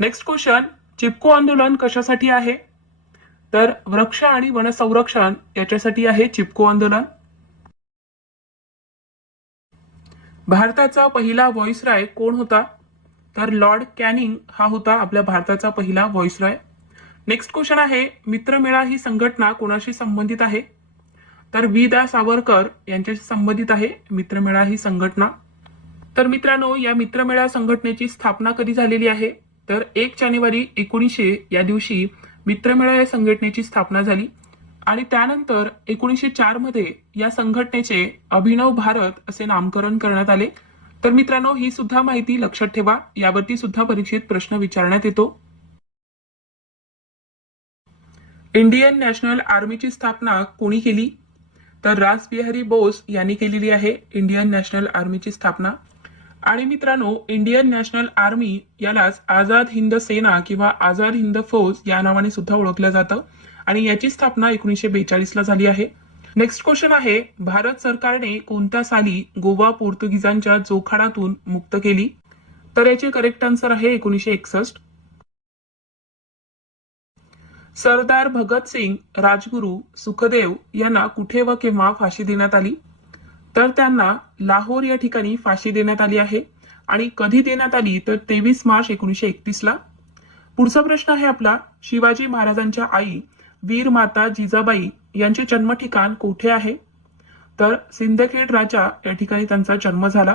नेक्स्ट क्वेश्चन, चिपको आंदोलन कशासाठी आहे? तर वृक्ष आणि वन संरक्षण याच्यासाठी आहे चिपको आंदोलन. भारताचा पहिला व्हॉइसरॉय कोण होता? तर लॉर्ड कॅनिंग हा होता आपल्या भारताचा पहिला व्हॉइसरॉय. नेक्स्ट क्वेश्चन आहे, मित्रमेळा ही संघटना कोणाशी संबंधित आहे? तर वि दा सावरकर यांच्याशी संबंधित आहे मित्रमेळा ही संघटना. तर मित्रांनो, या मित्रमेळा संघटनेची स्थापना कधी झालेली आहे? तर 1 जानेवारी 1900 या दिवशी मित्रमेळा या संघटनेची स्थापना झाली आणि त्यानंतर 1904 मध्ये या संघटनेचे अभिनव भारत असे नामकरण करण्यात आले. तर मित्रांनो, ही सुद्धा माहिती लक्षात ठेवा, यावरती सुद्धा परीक्षेत प्रश्न विचारण्यात येतो. इंडियन नॅशनल आर्मीची स्थापना कोणी केली? तर रासबिहारी बोस यांनी केलेली आहे इंडियन नॅशनल आर्मीची स्थापना. आणि मित्रांनो, इंडियन नॅशनल आर्मी यालाच आझाद हिंद सेना किंवा आझाद हिंद फौज या नावाने सुद्धा ओळखलं जातं आणि याची स्थापना 1942 ला झाली आहे. नेक्स्ट क्वेश्चन आहे, भारत सरकारने कोणत्या साली गोवा पोर्तुगीजांच्या जोखाडातून मुक्त केली? तर याचे करेक्ट आन्सर आहे 1961. सरदार भगतसिंग, राजगुरू, सुखदेव यांना कुठे व केव्हा फाशी देण्यात आली? तर त्यांना लाहोर या ठिकाणी फाशी देण्यात आली आहे. आणि कधी देण्यात आली? तर 23 मार्च 1931 ला. पुढचा प्रश्न आहे आपला, शिवाजी महाराजांच्या आई वीर माता जिजाबाई यांचे जन्म ठिकाण कोठे आहे? तर सिंदखेड राजा या ठिकाणी त्यांचा जन्म झाला.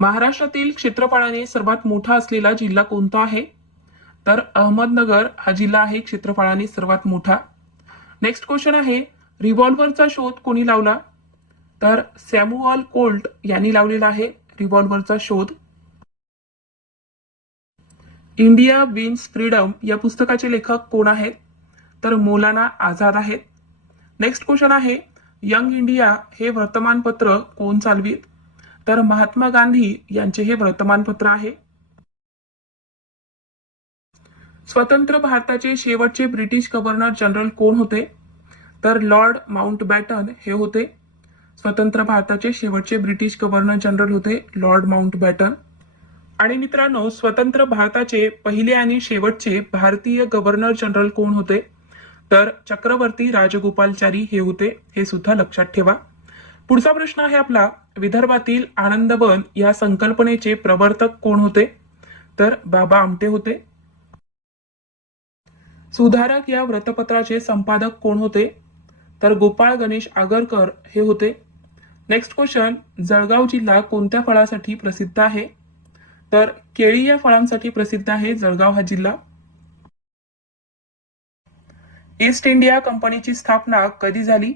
महाराष्ट्रातील क्षेत्रफळाने सर्वात मोठा असलेला जिल्हा कोणता आहे? तर अहमदनगर हा जिल्हा आहे क्षेत्रफळाने सर्वात मोठा. नेक्स्ट क्वेश्चन आहे, रिव्हॉल्व्हरचा शोध कोणी लावला? तर सॅम्युअल कोल्ट यांनी लावलेला आहे रिव्हॉल्व्हरचा शोध. इंडिया विन्स फ्रीडम या पुस्तकाचे लेखक कोण आहेत? तर मौलाना आझाद आहेत. नेक्स्ट क्वेश्चन आहे, यंग इंडिया हे वर्तमानपत्र कोण चालवित? तर महात्मा गांधी यांचे हे वर्तमानपत्र आहे. स्वतंत्र भारताचे शेवटचे ब्रिटिश गव्हर्नर जनरल कोण होते? तर लॉर्ड माउंटबॅटन हे होते. स्वतंत्र भारताचे शेवटचे ब्रिटिश गव्हर्नर जनरल होते लॉर्ड माउंटबॅटन. आणि मित्रांनो, स्वतंत्र भारताचे पहिले आणि शेवटचे भारतीय गव्हर्नर जनरल कोण होते? तर चक्रवर्ती राजगोपालचारी हे होते. हे सुद्धा लक्षात ठेवा. पुढचा प्रश्न आहे आपला, विदर्भातील आनंदवन या संकल्पनेचे प्रवर्तक कोण होते? तर बाबा आमटे होते. सुधारक या वृत्तपत्राचे संपादक कोण होते? तर गोपाळ गणेश आगरकर हे होते. नेक्स्ट क्वेश्चन, जळगाव जिल्हा कोणत्या फळासाठी प्रसिद्ध आहे? तर केळी या फळांसाठी प्रसिद्ध आहे जळगाव हा जिल्हा. ईस्ट इंडिया कंपनीची स्थापना कधी झाली?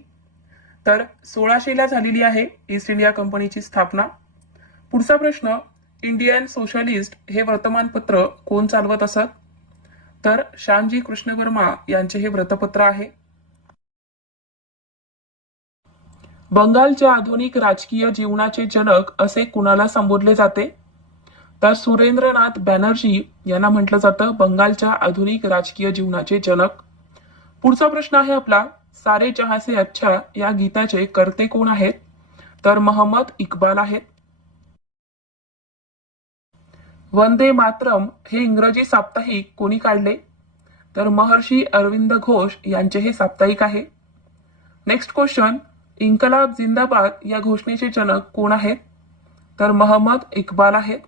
तर 1600 झालेली आहे ईस्ट इंडिया कंपनीची स्थापना. पुढचा प्रश्न, इंडियन सोशलिस्ट हे वर्तमानपत्र कोण चालवत असत? तर श्यामजी कृष्ण वर्मा यांचे हे वृत्तपत्र आहे. बंगालच्या आधुनिक राजकीय जीवनाचे जनक असे कुणाला संबोधले जाते? तर सुरेंद्रनाथ बॅनर्जी यांना म्हटलं जातं बंगालच्या आधुनिक राजकीय जीवनाचे जनक. पुढचा प्रश्न आहे आपला, सारे जहां से अच्छा या गीताचे कर्ते कोण आहेत? तर मोहम्मद इक्बाल आहेत. वंदे मातरम हे इंग्रजी साप्ताहिक कोणी काढले? तर महर्षी अरविंद घोष यांचे हे साप्ताहिक आहे. नेक्स्ट क्वेश्चन, इन्कलाब जिंदाबाद या घोषणेचे जनक कोण आहेत? तर मोहम्मद इक्बाल आहेत.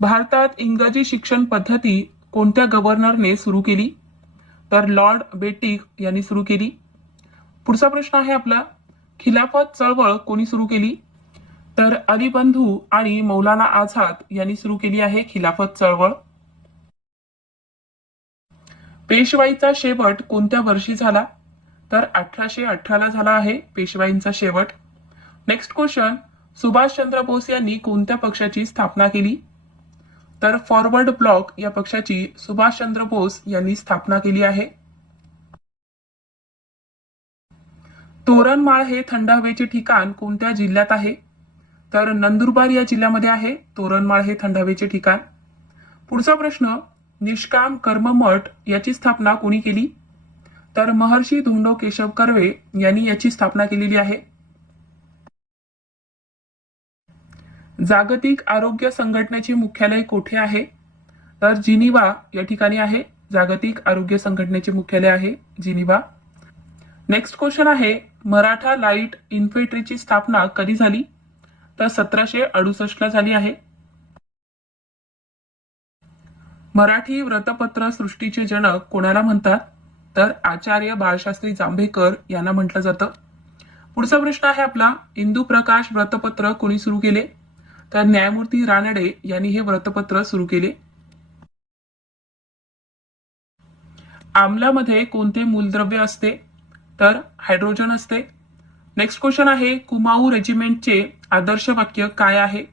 भारतात इंग्रजी शिक्षण पद्धती कोणत्या गव्हर्नरने सुरू केली? तर लॉर्ड बेटिक यांनी सुरू केली. पुढचा प्रश्न आहे आपला, खिलाफत चळवळ कोणी सुरू केली? तर अली बंधू आणि मौलाना आझाद यांनी सुरू केली आहे खिलाफत चळवळ. पेशवाईचा शेवट कोणत्या वर्षी झाला? तर 1818 झाला आहे पेशवाईंचा शेवट. नेक्स्ट क्वेश्चन, सुभाषचंद्र बोस यांनी कोणत्या पक्षाची स्थापना केली? तर फॉरवर्ड ब्लॉक या पक्षाची सुभाषचंद्र बोस यांनी स्थापना केली आहे. तोरणमाळ हे थंड हवेचे ठिकाण कोणत्या जिल्ह्यात आहे? तर नंदुरबार या जिल्ह्यामध्ये आहे तोरणमाळ हे थंड हवेचे ठिकाण. पुढचा प्रश्न, निष्काम कर्ममठ याची स्थापना कोणी केली? तर महर्षी धोंडो केशव कर्वे यांनी याची स्थापना केलेली आहे. जागतिक आरोग्य संघटनेचे मुख्यालय कुठे आहे? तर जिनिव्हा या ठिकाणी आहे. जागतिक आरोग्य संघटनेचे मुख्यालय आहे जिनिव्हा. नेक्स्ट क्वेश्चन आहे, मराठा लाईट इन्फंट्रीची स्थापना कधी झाली? तर 1768 झाली आहे. मराठी वृत्तपत्र सृष्टीचे जनक कोणाला म्हणतात? तर आचार्य बाळशास्त्री जांभेकर यांना म्हटलं जातं. पुढचा प्रश्न आहे आपला, इंदू प्रकाश वृत्तपत्र कोणी सुरू केले? तर न्यायमूर्ती रानडे यांनी हे वृत्तपत्र सुरू केले. आम्लामध्ये कोणते मूलद्रव्य असते? तर हायड्रोजन असते. नेक्स्ट क्वेश्चन आहे, कुमाऊ रेजिमेंटचे आदर्श वाक्य काय आहे?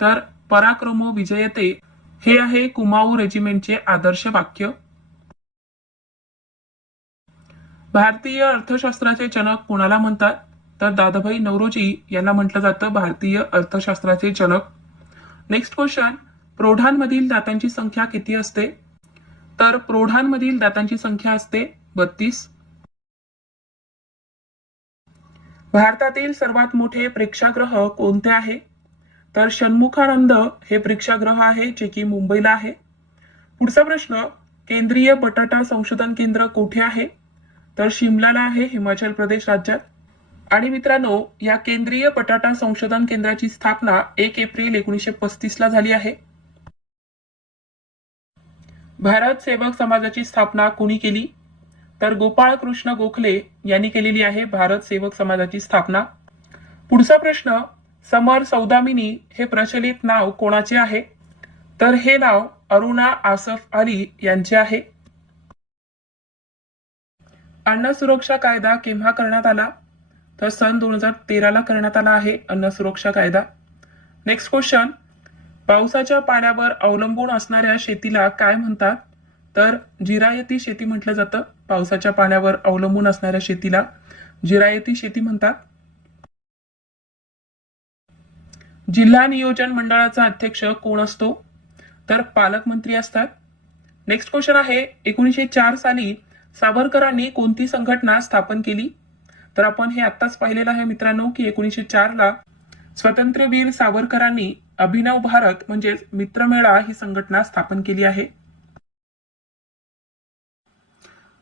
तर पराक्रमो विजयते हे आहे कुमाऊ रेजिमेंटचे आदर्श वाक्य. भारतीय अर्थशास्त्राचे जनक कोणाला म्हणतात? तर दादाभाई नौरोजी यांना म्हटलं जातं भारतीय अर्थशास्त्राचे जनक. नेक्स्ट क्वेश्चन, प्रौढांमधील दातांची संख्या किती असते? तर प्रौढांमधील दातांची संख्या असते 32. भारतातील सर्वात मोठे प्रेक्षागृह कोणते आहे? तर षण्मुखानंद हे प्रेक्षागृह आहे जे की मुंबईला आहे. पुढचा प्रश्न, केंद्रीय बटाटा संशोधन केंद्र कुठे आहे? तर शिमलाला आहे हिमाचल प्रदेश राज्यात. आणि मित्रांनो, या केंद्रीय बटाटा संशोधन केंद्राची स्थापना 1 एप्रिल 1935 ला झाली आहे. भारत सेवक समाजाची स्थापना कोणी केली? तर गोपाळ कृष्ण गोखले यांनी केलेली आहे भारत सेवक समाजाची स्थापना. पुढचा प्रश्न, समर सौदामिनी हे प्रचलित नाव कोणाचे आहे? तर हे नाव अरुणा आसफ अली यांचे आहे. अन्न सुरक्षा कायदा केव्हा करण्यात आला? तर सन 2013 ला करण्यात आला आहे अन्न सुरक्षा कायदा. नेक्स्ट क्वेश्चन, पावसाच्या पाण्यावर अवलंबून असणाऱ्या शेतीला काय म्हणतात? तर जिरायती शेती म्हटलं जातं. पावसाच्या पाण्यावर अवलंबून असणाऱ्या शेतीला जिरायती शेती म्हणतात. जिल्हा नियोजन मंडळाचा अध्यक्ष कोण असतो? तर पालकमंत्री असतात. नेक्स्ट क्वेश्चन आहे, 1904 साली सावरकरांनी कोणती संघटना स्थापन केली? तर आपण हे आत्ताच पाहिलेलं आहे मित्रांनो की 1904 ला स्वातंत्र्यवीर सावरकरांनी अभिनव भारत म्हणजेच मित्रमेळा ही संघटना स्थापन केली आहे.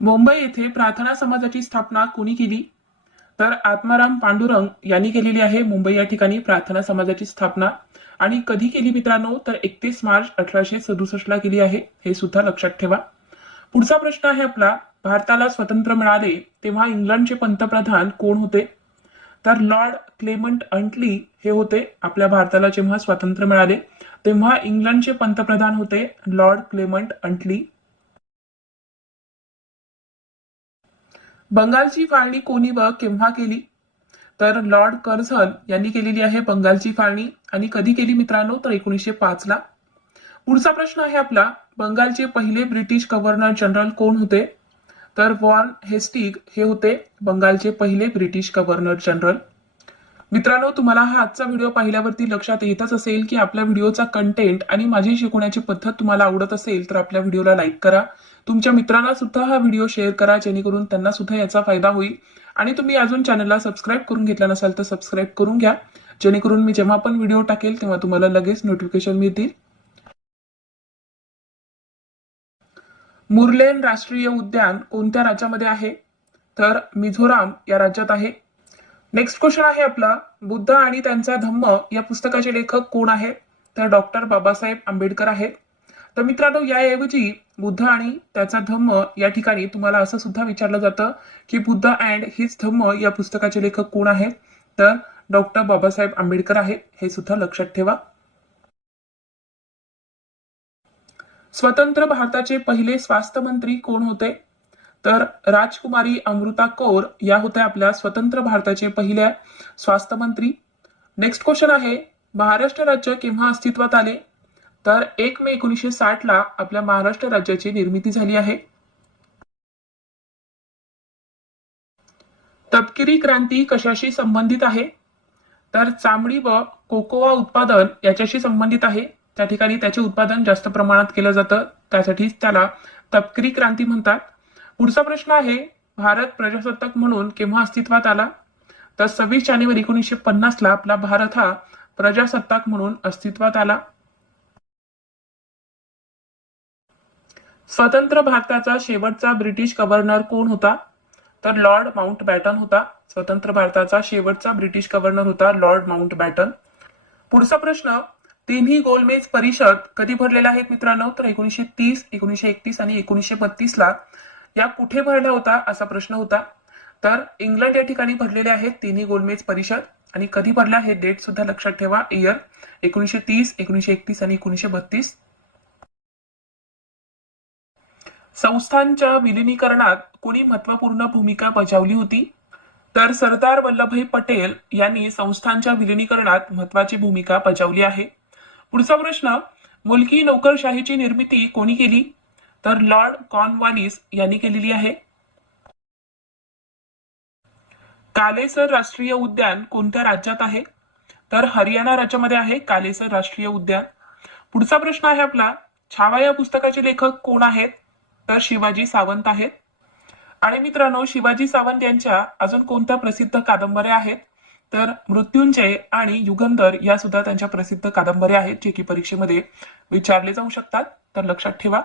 मुंबई येथे प्रार्थना समाजाची स्थापना कोणी केली? तर आत्माराम पांडुरंग यांनी केलेली आहे मुंबई या ठिकाणी प्रार्थना समाजाची स्थापना. आणि कधी केली मित्रांनो? तर 31 मार्च 1867 ला केली आहे, हे सुद्धा लक्षात ठेवा. पुढचा प्रश्न आहे आपला, भारताला स्वतंत्र मिळाले तेव्हा इंग्लंडचे पंतप्रधान कोण होते? तर लॉर्ड क्लेमंट अंटली हे होते. आपल्या भारताला जेव्हा स्वातंत्र्य मिळाले तेव्हा इंग्लंडचे पंतप्रधान होते लॉर्ड क्लेमंट अंटली. बंगालची फाळणी कोणी व केव्हा केली? तर लॉर्ड कर्झन यांनी केलेली आहे बंगालची फाळणी. आणि कधी केली मित्रांनो? तर 1905 ला. पुढचा प्रश्न आहे आपला, बंगालचे पहिले ब्रिटिश गव्हर्नर जनरल कोण होते? तर वॉर्न हेस्टिग हे होते बंगालचे पहिले ब्रिटिश गव्हर्नर जनरल. मित्रांनो, तुम्हाला हा आजचा व्हिडिओ पाहिल्यावरती लक्षात येतच असेल की आपल्या व्हिडिओचा कंटेंट आणि माझी शिकवण्याची पद्धत तुम्हाला आवडत असेल तर आपल्या व्हिडिओला लाईक करा. तुमच्या मित्रांना सुद्धा हा व्हिडिओ शेअर करा जेणेकरून त्यांना सुद्धा याचा फायदा होईल. आणि तुम्ही अजून चॅनलला सबस्क्राईब करून घेतला नसाल तर सबस्क्राईब करून घ्या जेणेकरून मी जेव्हा पण व्हिडिओ टाकेल तेव्हा तुम्हाला लगेच नोटिफिकेशन मिळतील. मुरलेन राष्ट्रीय उद्यान कोणत्या राज्यामध्ये आहे? तर मिझोराम या राज्यात आहे. नेक्स्ट क्वेश्चन आहे आपला, बुद्ध आणि त्यांचा धम्म या पुस्तकाचे लेखक कोण आहेत? तर डॉक्टर बाबासाहेब आंबेडकर आहेत. तर मित्रांनो, याऐवजी बुद्ध आणि त्याचा धम्म या ठिकाणी तुम्हाला असं सुद्धा विचारलं जातं की बुद्ध अँड हिज धम्म या पुस्तकाचे लेखक कोण आहेत? तर डॉक्टर बाबासाहेब आंबेडकर आहेत, हे सुद्धा लक्षात ठेवा. स्वतंत्र भारताचे पहिले स्वास्थ्य मंत्री कोण होते? तर राजकुमारी अमृता कौर या होत्या आपल्या स्वतंत्र भारताचे पहिल्या स्वास्थ्य मंत्री. नेक्स्ट क्वेश्चन आहे, महाराष्ट्र राज्य केव्हा अस्तित्वात आले? तर 1 मे 1960 ला आपल्या महाराष्ट्र राज्याची निर्मिती झाली आहे. तपकिरी क्रांती कशाशी संबंधित आहे? तर चामडी व कोकोआ उत्पादन याच्याशी संबंधित आहे. त्या ठिकाणी त्याचे उत्पादन जास्त प्रमाणात केलं जातं, त्यासाठी त्याला तपकिरी क्रांती म्हणतात. पुढचा प्रश्न आहे, भारत प्रजासत्ताक म्हणून केव्हा अस्तित्वात आला? तर 26 जानेवारी 1950 ला आपला भारत हा प्रजासत्ताक म्हणून अस्तित्वात आला. स्वतंत्र भारताचा शेवटचा ब्रिटिश गव्हर्नर कोण होता? तर लॉर्ड माउंटबॅटन होता. स्वतंत्र भारताचा शेवटचा ब्रिटिश गव्हर्नर होता लॉर्ड माउंटबॅटन. पुढचा प्रश्न, तिन्ही गोलमेज परिषद कधी भरलेल्या आहेत मित्रांनो? तर 1930, 1931 आणि 1932 ला या कुठे भरल्या होता असा प्रश्न होता. तर इंग्लंड या ठिकाणी भरलेले आहेत तिन्ही गोलमेज परिषद. आणि कधी भरल्या हे डेट सुद्धा लक्षात ठेवा, इयर 1930, 1931 आणि 1932. संस्थांच्या विलिनीकरणात कोणी महत्वपूर्ण भूमिका बजावली होती? तर सरदार वल्लभभाई पटेल यांनी संस्थांच्या विलिनीकरणात महत्वाची भूमिका बजावली आहे. पुढचा प्रश्न, मुलकी नोकरशाहीची निर्मिती कोणी केली? तर लॉर्ड कॉर्नवालिस यांनी केलेली आहे. कालेसर राष्ट्रीय उद्यान कोणत्या राज्यात आहे? तर हरियाणा राज्यामध्ये आहे कालेसर राष्ट्रीय उद्यान. पुढचा प्रश्न आहे आपला, छावा या पुस्तकाचे लेखक कोण आहेत? तर शिवाजी सावंत आहेत. आणि मित्रांनो, शिवाजी सावंत यांच्या अजून कोणत्या प्रसिद्ध कादंबऱ्या आहेत? तर मृत्युंजय आणि युगंधर या सुद्धा त्यांच्या प्रसिद्ध कादंबऱ्या आहेत, जे की परीक्षेमध्ये विचारले जाऊ शकतात, तर लक्षात ठेवा.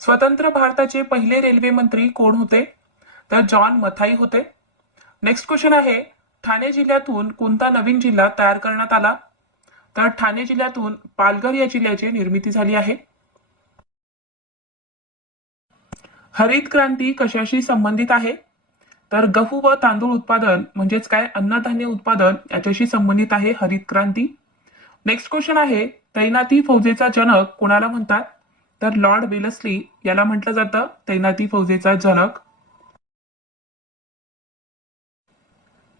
स्वतंत्र भारताचे पहिले रेल्वे मंत्री कोण होते? तर जॉन मथाई होते. नेक्स्ट क्वेश्चन आहे, ठाणे जिल्ह्यातून कोणता नवीन जिल्हा तयार करण्यात आला? तर ठाणे जिल्ह्यातून पालघर या जिल्ह्याची निर्मिती झाली आहे. हरित क्रांती कशाशी संबंधित आहे? तर गहू व तांदूळ उत्पादन म्हणजेच काय अन्नधान्य उत्पादन याच्याशी संबंधित आहे हरित क्रांती. नेक्स्ट क्वेश्चन आहे, तैनाती फौजेचा जनक कोणाला म्हणतात? तर लॉर्ड वेलस्ली याला म्हटलं जातं तैनाती फौजेचा जनक.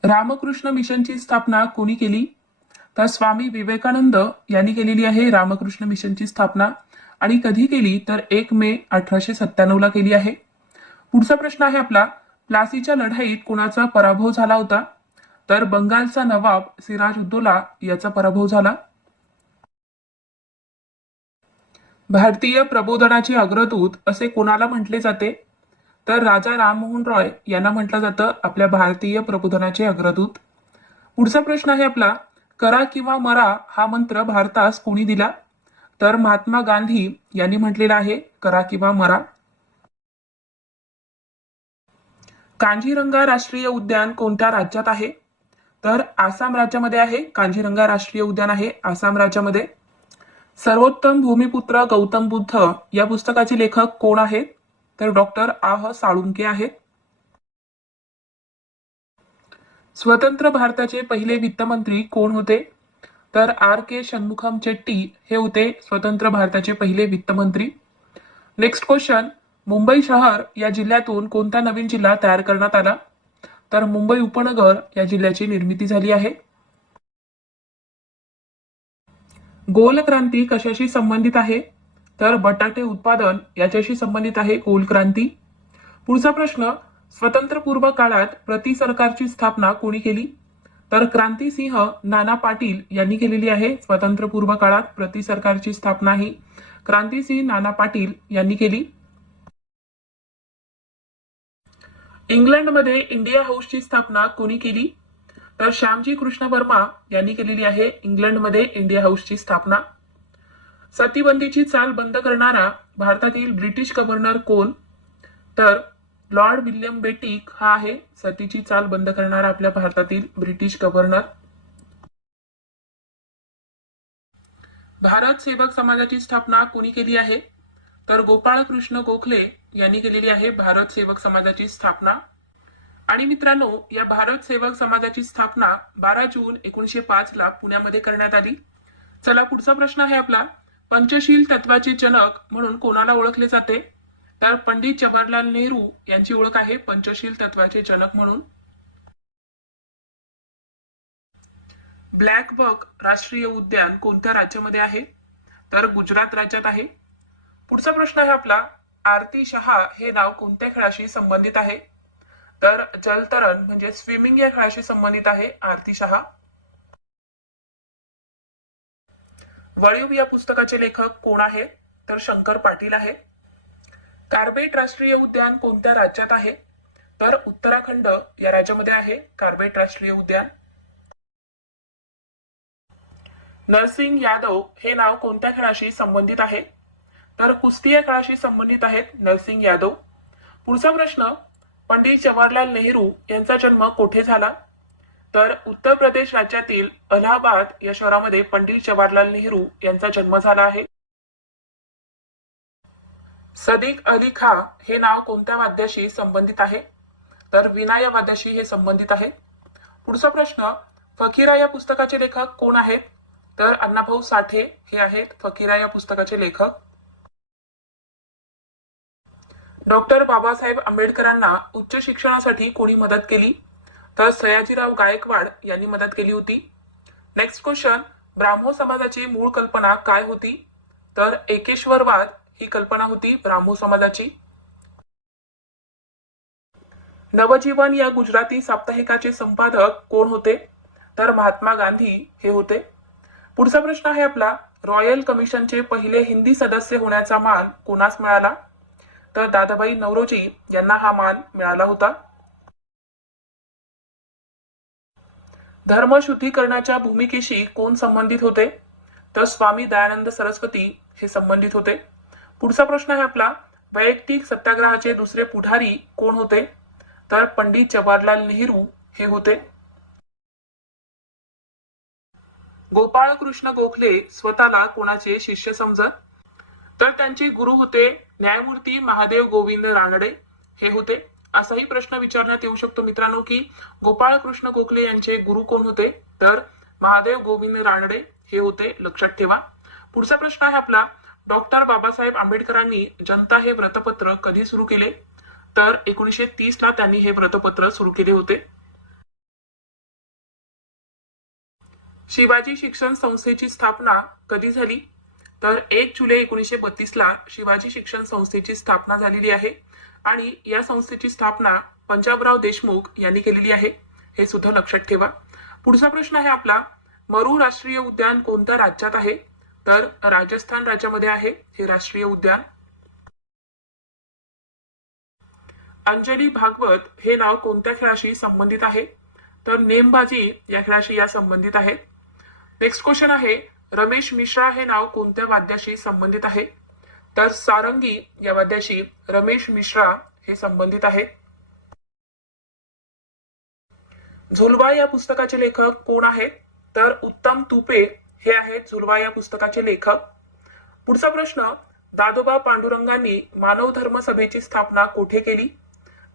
रामकृष्ण मिशनची स्थापना कोणी केली? तर स्वामी विवेकानंद यांनी केलेली आहे रामकृष्ण मिशनची स्थापना. आणि कधी केली? तर 1 मे 1897 ला केली आहे. पुढचा प्रश्न आहे आपला, प्लासीच्या लढाईत कोणाचा पराभव झाला होता? तर बंगालचा नवाब सिराज उद्दौला याचा पराभव झाला. भारतीय प्रबोधनाचे अग्रदूत असे कोणाला म्हटले जाते? तर राजा राममोहन रॉय यांना म्हटलं जातं आपल्या भारतीय प्रबोधनाचे अग्रदूत. पुढचा प्रश्न आहे आपला, करा किंवा मरा हा मंत्र भारतास कोणी दिला? तर महात्मा गांधी यांनी म्हटलेला आहे करा किंवा मरा. कांजीरंगा राष्ट्रीय उद्यान कोणत्या राज्यात आहे? तर आसाम राज्यामध्ये आहे. कांजीरंगा राष्ट्रीय उद्यान आहे आसाम राज्यामध्ये. सर्वोत्तम भूमिपुत्र गौतम बुद्ध या पुस्तकाचे लेखक कोण आहेत? तर डॉक्टर आह साळुंके आहेत. स्वतंत्र भारताचे पहिले वित्तमंत्री कोण होते? तर आर के षण्मुखम चेट्टी हे होते स्वतंत्र भारताचे पहिले वित्तमंत्री. नेक्स्ट क्वेश्चन, मुंबई शहर या जिल्ह्यातून कोणता नवीन जिल्हा तयार करण्यात आला? तर मुंबई उपनगर या जिल्ह्याची निर्मिती झाली आहे. गोल क्रांती कशाशी संबंधित आहे? तर बटाटे उत्पादन याच्याशी संबंधित आहे गोल क्रांती. पुढचा प्रश्न, स्वतंत्रपूर्व काळात प्रति सरकारची स्थापना कोणी केली? तर क्रांतिसिंह नाना पाटील यांनी केलेली आहे. स्वतंत्रपूर्व काळात प्रति सरकारची स्थापना ही क्रांतिसिंह नाना पाटील यांनी केली. इंग्लंडमध्ये इंडिया हाऊसची स्थापना कोणी केली? तर श्यामजी कृष्ण वर्मा यांनी केलेली आहे इंग्लंडमध्ये इंडिया हाऊसची स्थापना. सतीबंदीची चाल बंद करणारा भारतातील ब्रिटिश गव्हर्नर कोण? तर लॉर्ड विल्यम बेटिक हा आहे सतीची चाल बंद करणारा आपल्या भारतातील ब्रिटिश गव्हर्नर. भारत सेवक समाजाची स्थापना कोणी केली आहे? तर गोपाळकृष्ण गोखले यांनी केलेली आहे भारत सेवक समाजाची स्थापना. आणि मित्रांनो, या भारत सेवक समाजाची स्थापना 12 जून 1905 ला पुण्यामध्ये करण्यात आली. चला पुढचा प्रश्न आहे आपला, पंचशील तत्वाचे जनक म्हणून कोणाला ओळखले जाते? तर पंडित जवाहरलाल नेहरू यांची ओळख आहे पंचशील तत्वाचे जनक म्हणून. ब्लॅक बक राष्ट्रीय उद्यान कोणत्या राज्यामध्ये आहे? तर गुजरात राज्यात आहे. पुढचा प्रश्न आहे आपला, आरती शहा हे नाव कोणत्या खेळाशी संबंधित आहे? तर जलतरण म्हणजे स्विमिंग या खेळाशी संबंधित आहे आरती शहा. वळीव या पुस्तकाचे लेखक कोण आहेत? तर शंकर पाटील आहे. कार्बेट राष्ट्रीय उद्यान कोणत्या राज्यात आहे? तर उत्तराखंड या राज्यामध्ये आहे कार्बेट राष्ट्रीय उद्यान. नरसिंग यादव हे नाव कोणत्या खेळाशी संबंधित आहे? तर कुस्ती या खेळाशी संबंधित आहेत नरसिंग यादव. पुढचा प्रश्न, पंडित जवाहरलाल नेहरू यांचा जन्म कोठे झाला? तर उत्तर प्रदेश राज्यातील अलाहाबाद या शहरामध्ये पंडित जवाहरलाल नेहरू यांचा जन्म झाला आहे. सदिक अली खां हे नाव कोणत्या वाद्याशी संबंधित आहे? तर वीणा या वाद्याशी हे संबंधित आहे. पुढचा प्रश्न, फकीरा या पुस्तकाचे लेखक कोण आहेत? तर अण्णाभाऊ साठे हे आहेत फकीरा या पुस्तकाचे लेखक. डॉक्टर बाबासाहेब आंबेडकरांना उच्च शिक्षणासाठी कोणी मदत केली? तर सयाजीराव गायकवाड यांनी मदत केली होती. नेक्स्ट क्वेश्चन, ब्राह्मो समाजाची मूळ कल्पना काय होती? तर एकेश्वरवाद ही कल्पना होती ब्राह्मो समाजाची. नवजीवन या गुजराती साप्ताहिकाचे संपादक कोण होते? तर महात्मा गांधी हे होते. पुढचा प्रश्न आहे आपला, रॉयल कमिशनचे पहिले हिंदी सदस्य होण्याचा मान कोणास मिळाला? तर दादाभाई नौरोजी यांना हा मान मिळाला होता. धर्मशुद्धीकरणाच्या भूमिकेशी कोण संबंधित होते? तर स्वामी दयानंद सरस्वती हे संबंधित होते. पुढचा प्रश्न आहे आपला, वैयक्तिक सत्याग्रहाचे दुसरे पुढारी कोण होते? तर पंडित जवाहरलाल नेहरू हे होते. गोपाळकृष्ण गोखले स्वतःला कोणाचे शिष्य समजत? तर त्यांचे गुरु होते न्यायमूर्ती महादेव गोविंद रानडे हे होते. असाही प्रश्न विचारण्यात येऊ शकतो मित्रांनो की गोपाळकृष्ण गोखले यांचे गुरु कोण होते? तर महादेव गोविंद रानडे हे होते, लक्षात ठेवा. पुढचा प्रश्न आहे आपला, डॉक्टर बाबासाहेब आंबेडकरांनी जनता हे व्रतपत्र कधी सुरू केले? तर 1930 ला त्यांनी हे व्रतपत्र सुरू केले होते. शिवाजी शिक्षण संस्थेची स्थापना कधी झाली? तर 1 जुलै 1932 ला शिवाजी शिक्षण संस्थेची स्थापना झालेली आहे आणि या संस्थेची स्थापना पंजाबराव देशमुख यांनी केलेली आहे. हे सुद्धा लक्षात ठेवा. पुढचा प्रश्न आहे आपला, मरू राष्ट्रीय उद्यान कोणत्या राज्यात आहे? तर राजस्थान राज्यामध्ये आहे हे राष्ट्रीय उद्यान. अंजली भागवत हे नाव कोणत्या खेळाशी संबंधित आहे? तर नेमबाजी या खेळाशी या संबंधित आहेत. नेक्स्ट क्वेश्चन आहे, रमेश मिश्रा हे नाव कोणत्या वाद्याशी संबंधित आहे? तर सारंगी या वाद्याशी रमेश मिश्रा हे संबंधित आहेत. झुलवा या पुस्तकाचे लेखक कोण आहेत? तर उत्तम तुपे हे आहेत झुलवा या पुस्तकाचे लेखक. पुढचा प्रश्न, दादोबा पांडुरंगांनी मानव धर्म सभेची स्थापना कुठे केली?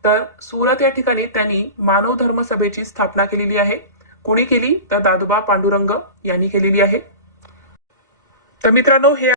तर सुरत या ठिकाणी त्यांनी मानव धर्म सभेची स्थापना केलेली आहे. कोणी केली? तर दादोबा पांडुरंग यांनी केलेली आहे. तर मित्रांनो, हे